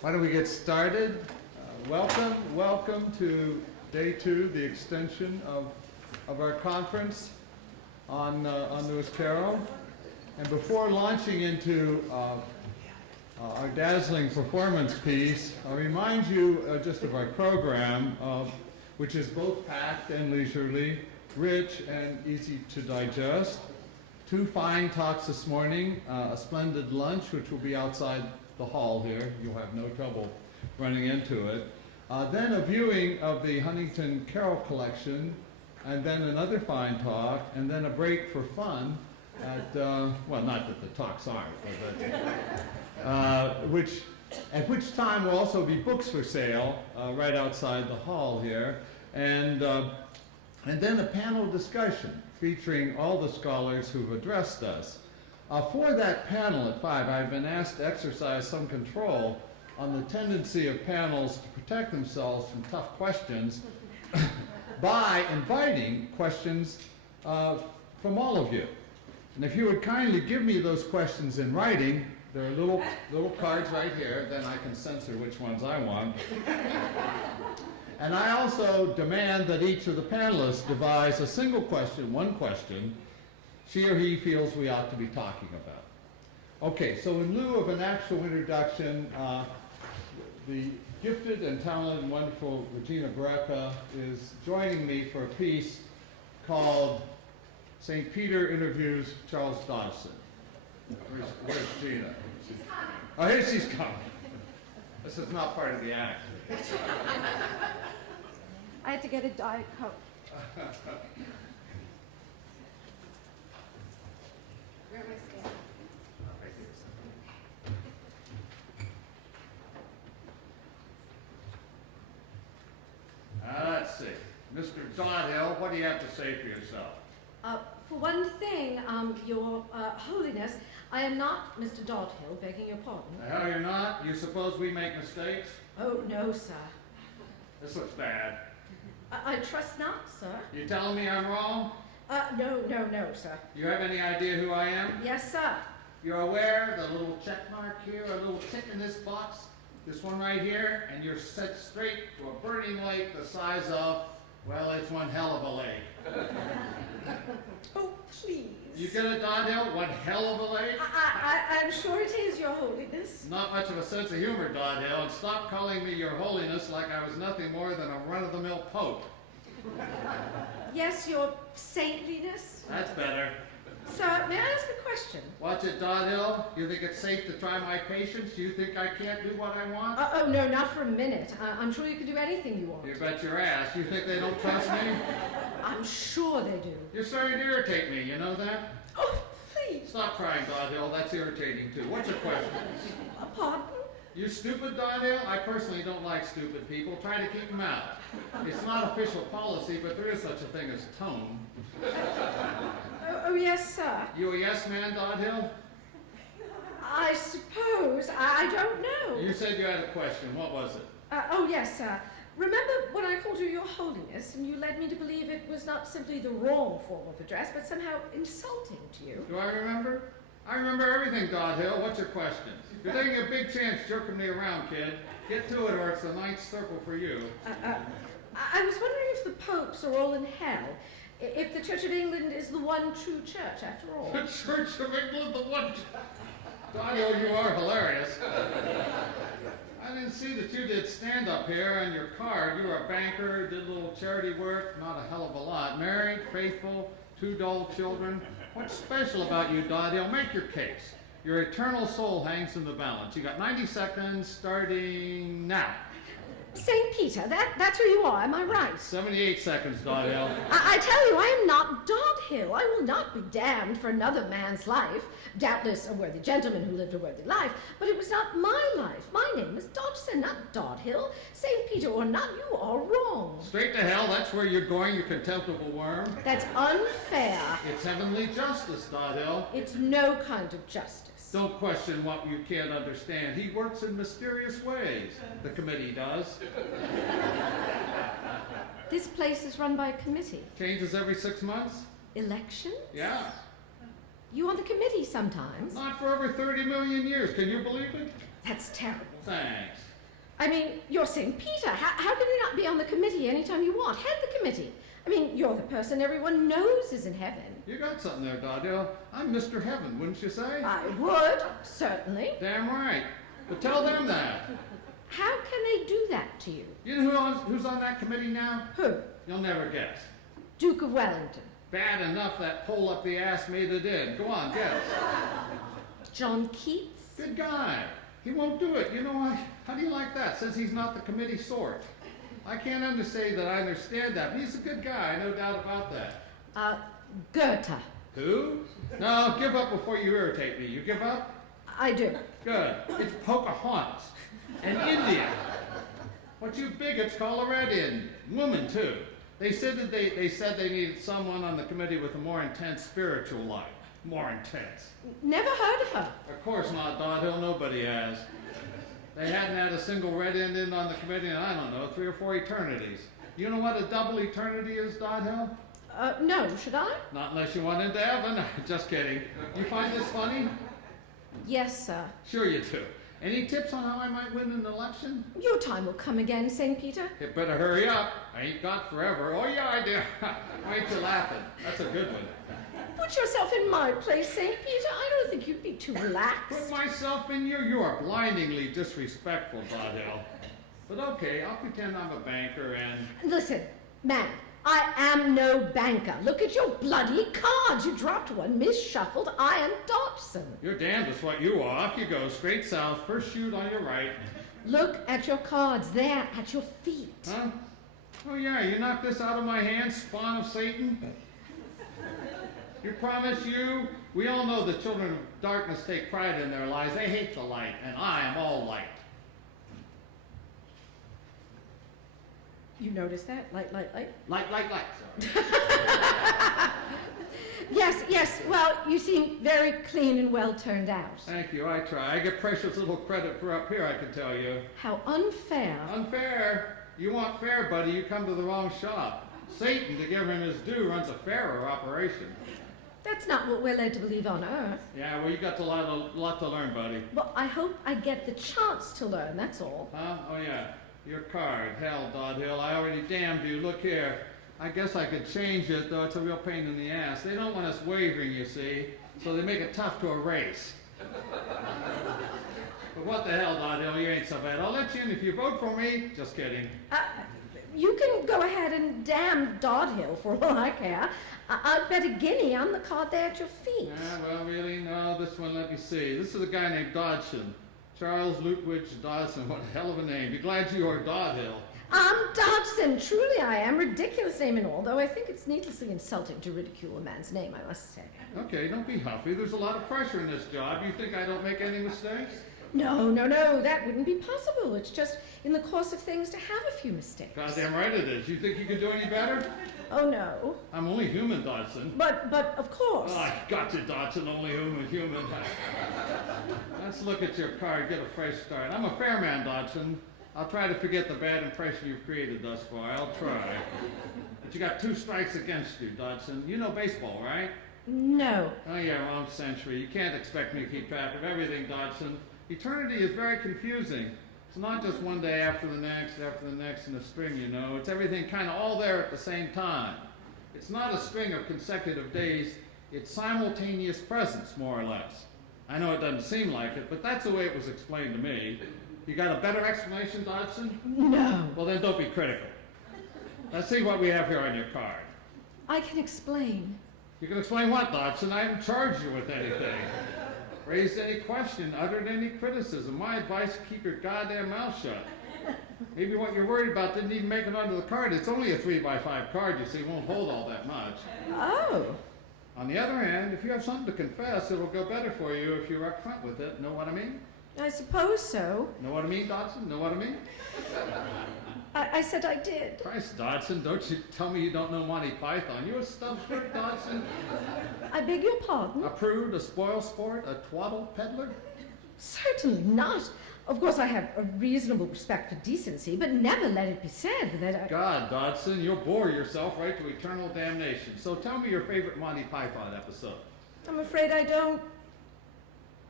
Why don't we get started? Welcome to day 2, the extension of our conference on Lewis Carroll. And before launching into our dazzling performance piece, I'll remind you just of our program, which is both packed and leisurely, rich and easy to digest. 2 fine talks this morning, a splendid lunch, which will be outside the hall here. You'll have no trouble running into it. Then a viewing of the Huntington Carroll collection, and then another fine talk, and then a break for fun at, well, not that the talks aren't, but at which time will also be books for sale right outside the hall here, and then a panel discussion featuring all the scholars who've addressed us. For that panel at 5, I've been asked to exercise some control on the tendency of panels to protect themselves from tough questions by inviting questions from all of you. And if you would kindly give me those questions in writing, there are little cards right here, then I can censor which ones I want. And I also demand that each of the panelists devise a single question, one question, she or he feels we ought to be talking about. Okay, so in lieu of an actual introduction, the gifted and talented and wonderful Regina Barreca is joining me for a piece called St. Peter Interviews Charles Dodgson. Where's Regina? Oh, here she's coming. This is not part of the act. I had to get a Diet Coke. Where am I standing? Right here. Let's see. Mr. Dodhill, what do you have to say for yourself? For one thing, Your Holiness, I am not Mr. Dodhill, begging your pardon. The hell you're not? You suppose we make mistakes? Oh, no, sir. This looks bad. I trust not, sir. You telling me I'm wrong? No, sir. You have any idea who I am? Yes, sir. You're aware the little check mark here, a little tick in this box, this one right here, and you're set straight to a burning lake the size of, well, it's one hell of a lake. Oh, please. You get it, Dodhill? One hell of a lake? I'm sure it is, Your Holiness. Not much of a sense of humor, Dodhill, and stop calling me Your Holiness like I was nothing more than a run-of-the-mill pope. Yes, Your Saintliness. That's better. Sir, may I ask a question? Watch it, Dodhill. You think it's safe to try my patience? You think I can't do what I want? Oh, no, not for a minute. I'm sure you can do anything you want. You bet your ass. You think they don't trust me? I'm sure they do. You're starting to irritate me, you know that? Oh, please. Stop crying, Dodhill. That's irritating, too. What's your question? Pardon? You stupid, Dodhill? I personally don't like stupid people. Try to keep them out. It's not official policy, but there is such a thing as tone. Oh, yes, sir. You a yes man, Dodhill? I suppose. I don't know. You said you had a question. What was it? Oh, yes, sir. Remember when I called you Your Holiness, and you led me to believe it was not simply the wrong form of address, but somehow insulting to you? Do I remember? I remember everything, Dodhill. What's your question? You're taking a big chance jerking me around, kid. Get to it, or it's the ninth circle for you. I was wondering if the popes are all in hell. If the Church of England is the one true church, after all. The Church of England, the one... Dodhill, you are hilarious. I didn't see that you did stand-up here on your card. You were a banker, did a little charity work, not a hell of a lot. Married, faithful, 2 dull children. What's special about you, Dodhill? Make your case. Your eternal soul hangs in the balance. You got 90 seconds starting now. St. Peter, that's who you are, am I right? 78 seconds, Dodhill. I tell you, I am not Dodhill. I will not be damned for another man's life. Doubtless a worthy gentleman who lived a worthy life, but it was not my life. My name is Dodgson, not Dodhill. St. Peter or not, you are wrong. Straight to hell, that's where you're going, you contemptible worm. That's unfair. It's heavenly justice, Dodhill. It's no kind of justice. Don't question what you can't understand. He works in mysterious ways. The committee does. This place is run by a committee. Changes every 6 months? Elections? Yeah. You on the committee sometimes. Not for over 30 million years. Can you believe it? That's terrible. Thanks. I mean, you're St. Peter. How can you not be on the committee anytime you want? Head the committee. I mean, you're the person everyone knows is in heaven. You got something there, Dodhill. I'm Mr. Heaven, wouldn't you say? I would, certainly. Damn right. But tell them that. How can they do that to you? You know who's on that committee now? Who? You'll never guess. Duke of Wellington. Bad enough that pull up the ass made it in. Go on, guess. John Keats? Good guy. He won't do it. You know why? How do you like that? Says he's not the committee sort. I can't say that I understand that, but he's a good guy, no doubt about that. Goethe. Who? No, give up before you irritate me. You give up? I do. Good. It's Pocahontas. And India. What you bigots call a red Indian. Woman, too. They said that they said they needed someone on the committee with a more intense spiritual life. More intense. Never heard of her. Of course not, Dodhill. Nobody has. They hadn't had a single red Indian on the committee in, I don't know, 3 or 4 eternities. You know what a double eternity is, Dodhill? No, should I? Not unless you want into heaven. Just kidding. You find this funny? Yes, sir. Sure you do. Any tips on how I might win an election? Your time will come again, St. Peter. You better hurry up. I ain't got forever. Oh, yeah, I do. Why ain't you laughing? That's a good one. Put yourself in my place, St. Peter. I don't think you'd be too relaxed. Put myself in you? You are blindingly disrespectful, Dodhill. But okay, I'll pretend I'm a banker and... Listen, man, I am no banker. Look at your bloody cards. You dropped one, misshuffled. I am Dodgson. You're damnedest what you are. Off you go, straight south, first shoot on your right. Look at your cards there at your feet. Huh? Oh yeah, you knocked this out of my hand, spawn of Satan? You promise you? We all know the children of darkness take pride in their lies. They hate the light, and I am all light. You notice that? Light. Light, sorry. Yes. Well, you seem very clean and well turned out. Thank you, I try. I get precious little credit for up here, I can tell you. How unfair. Unfair? You want fair, buddy, you come to the wrong shop. Satan, to give him his due, runs a fairer operation. That's not what we're led to believe on Earth. Yeah, well, you got a lot to learn, buddy. Well, I hope I get the chance to learn, that's all. Huh? Oh, yeah. Your card. Hell, Dodhill, I already damned you. Look here. I guess I could change it, though it's a real pain in the ass. They don't want us wavering, you see, so they make it tough to erase. But what the hell, Dodhill, you ain't so bad. I'll let you in if you vote for me. Just kidding. You can go ahead and damn Dodhill for all I care. I'd bet a guinea on the card there at your feet. Yeah, well, really? No, this one, let me see. This is a guy named Dodgson. Charles Dodgson. What a hell of a name. Be glad you are Dodhill. I'm Dodgson. Truly I am. Ridiculous name and all, though I think it's needlessly insulting to ridicule a man's name, I must say. Okay, don't be huffy. There's a lot of pressure in this job. You think I don't make any mistakes? No, that wouldn't be possible. It's just in the course of things to have a few mistakes. Goddamn right it is. You think you could do any better? Oh, no. I'm only human, Dodgson. But of course. Oh, I got you, Dodgson. Only human. Let's look at your card. Get a fresh start. I'm a fair man, Dodgson. I'll try to forget the bad impression you've created thus far. I'll try. But you got 2 strikes against you, Dodgson. You know baseball, right? No. Oh, yeah, wrong century. You can't expect me to keep track of everything, Dodgson. Eternity is very confusing. It's not just one day after the next in a string, you know. It's everything kind of all there at the same time. It's not a string of consecutive days. It's simultaneous presence, more or less. I know it doesn't seem like it, but that's the way it was explained to me. You got a better explanation, Dodgson? No. Well, then don't be critical. Let's see what we have here on your card. I can explain. You can explain what, Dodgson? I haven't charged you with anything. Raised any question, uttered any criticism. My advice, keep your goddamn mouth shut. Maybe what you're worried about didn't even make it onto the card. It's only a 3x5 card, you see. It won't hold all that much. Oh. On the other hand, if you have something to confess, it'll go better for you if you're up front with it. Know what I mean? I suppose so. Know what I mean, Dodgson? Know what I mean? I said I did. Christ, Dodgson, don't you tell me you don't know Monty Python. You a stuffed shirt, Dodgson? I beg your pardon? A prude, a spoil sport, a twaddle peddler? Certainly not. Of course, I have a reasonable respect for decency, but never let it be said that I... God, Dodgson, you'll bore yourself right to eternal damnation. So tell me your favorite Monty Python episode. I'm afraid I don't.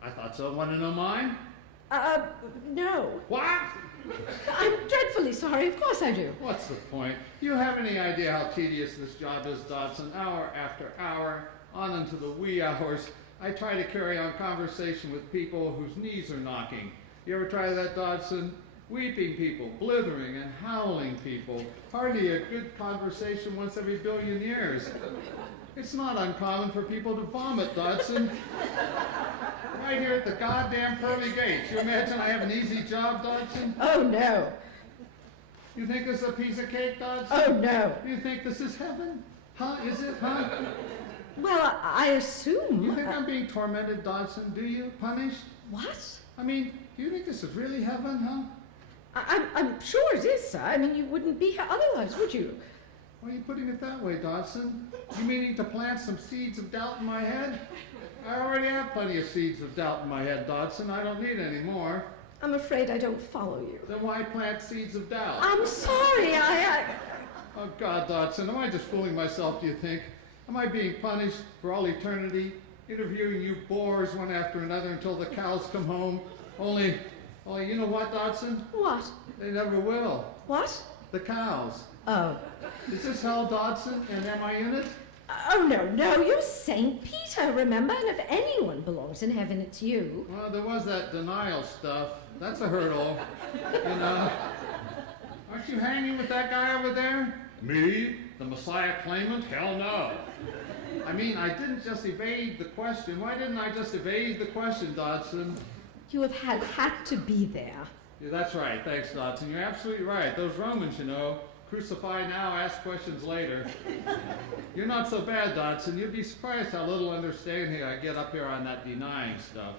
I thought so. Want to know mine? No. What? I'm dreadfully sorry. Of course I do. What's the point? Do you have any idea how tedious this job is, Dodgson? Hour after hour, on into the wee hours, I try to carry on conversation with people whose knees are knocking. You ever try that, Dodgson? Weeping people, blithering and howling people. Hardly a good conversation once every billion years. It's not uncommon for people to vomit, Dodgson. Right here at the goddamn pearly gates. You imagine I have an easy job, Dodgson? Oh, no. You think this is a piece of cake, Dodgson? Oh, no. You think this is heaven? Huh? Is it, huh? Well, I assume... You think I'm being tormented, Dodgson? Do you? Punished? What? I mean, do you think this is really heaven, huh? I'm sure it is, sir. I mean, you wouldn't be here otherwise, would you? Why are you putting it that way, Dodgson? You meaning to plant some seeds of doubt in my head? I already have plenty of seeds of doubt in my head, Dodgson. I don't need any more. I'm afraid I don't follow you. Then why plant seeds of doubt? I'm sorry, Oh, God, Dodgson, am I just fooling myself, do you think? Am I being punished for all eternity, interviewing you bores one after another until the cows come home? Only, you know what, Dodgson? What? They never will. What? The cows. Oh. Is this hell, Dodgson? And am I in it? Oh, no, you're St. Peter, remember? And if anyone belongs in heaven, it's you. Well, there was that denial stuff. That's a hurdle, you know. Aren't you hanging with that guy over there? Me? The Messiah claimant? Hell no. I mean, I didn't just evade the question. Why didn't I just evade the question, Dodgson? You have had to be there. Yeah, that's right. Thanks, Dodgson. You're absolutely right. Those Romans, you know, crucify now, ask questions later. You're not so bad, Dodgson. You'd be surprised how little understanding I get up here on that denying stuff.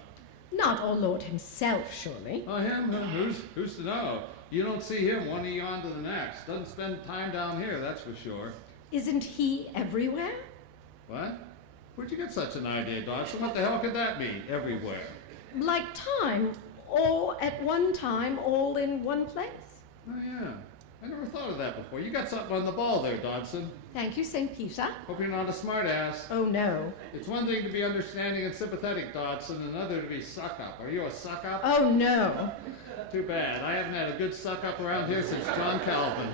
Not our Lord himself, surely. Oh, him? Who's to know? You don't see him one eon to the next. Doesn't spend time down here, that's for sure. Isn't he everywhere? What? Where'd you get such an idea, Dodgson? What the hell could that mean, everywhere? Like time, all at one time, all in one place. Oh, yeah. I never thought of that before. You got something on the ball there, Dodgson. Thank you, St. Peter. Hope you're not a smartass. Oh, no. It's one thing to be understanding and sympathetic, Dodgson, another to be suck-up. Are you a suck-up? Oh, no. Too bad. I haven't had a good suck-up around here since John Calvin.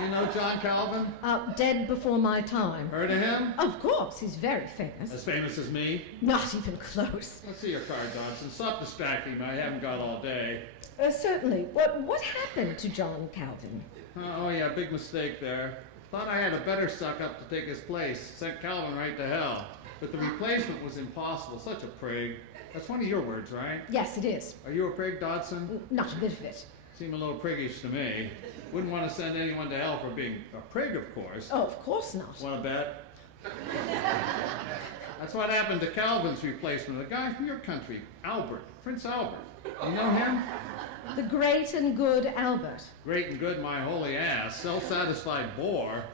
You know John Calvin? Dead before my time. Heard of him? Of course, he's very famous. As famous as me? Not even close. Let's see your card, Dodgson. Stop distracting me. I haven't got all day. Certainly. What happened to John Calvin? Oh, yeah, big mistake there. Thought I had a better suck-up to take his place. Sent Calvin right to hell. But the replacement was impossible. Such a prig. That's one of your words, right? Yes, it is. Are you a prig, Dodgson? Not a bit of it. Seem a little priggish to me. Wouldn't want to send anyone to hell for being a prig, of course. Oh, of course not. Want to bet? That's what happened to Calvin's replacement. A guy from your country, Albert, Prince Albert. You know him? The great and good Albert. Great and good, my holy ass. Self-satisfied bore.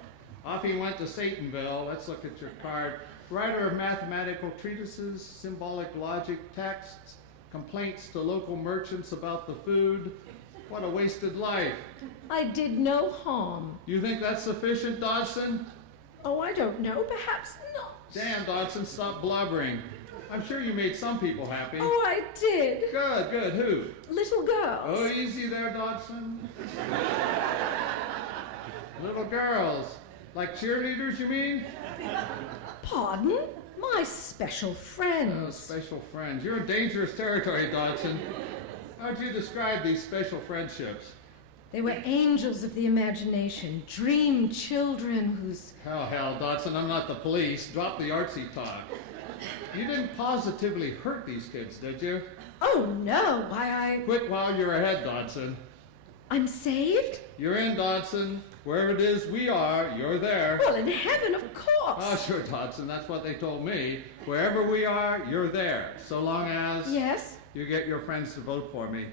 Off he went to Satanville. Let's look at your card. Writer of mathematical treatises, symbolic logic texts, complaints to local merchants about the food. What a wasted life. I did no harm. You think that's sufficient, Dodgson? Oh, I don't know. Perhaps not. Damn, Dodgson, stop blubbering. I'm sure you made some people happy. Oh, I did. Good. Who? Little girls. Oh, easy there, Dodgson. Little girls. Like cheerleaders, you mean? Pardon? My special friends. Oh, special friends. You're in dangerous territory, Dodgson. How'd you describe these special friendships? They were angels of the imagination, dream children whose... Hell, Dodgson, I'm not the police. Drop the artsy talk. You didn't positively hurt these kids, did you? Oh, no. Why, Quit while you're ahead, Dodgson. I'm saved? You're in, Dodgson. Wherever it is we are, you're there. Well, in heaven, of course. Oh, sure, Dodgson. That's what they told me. Wherever we are, you're there. So long as... Yes? You get your friends to vote for me.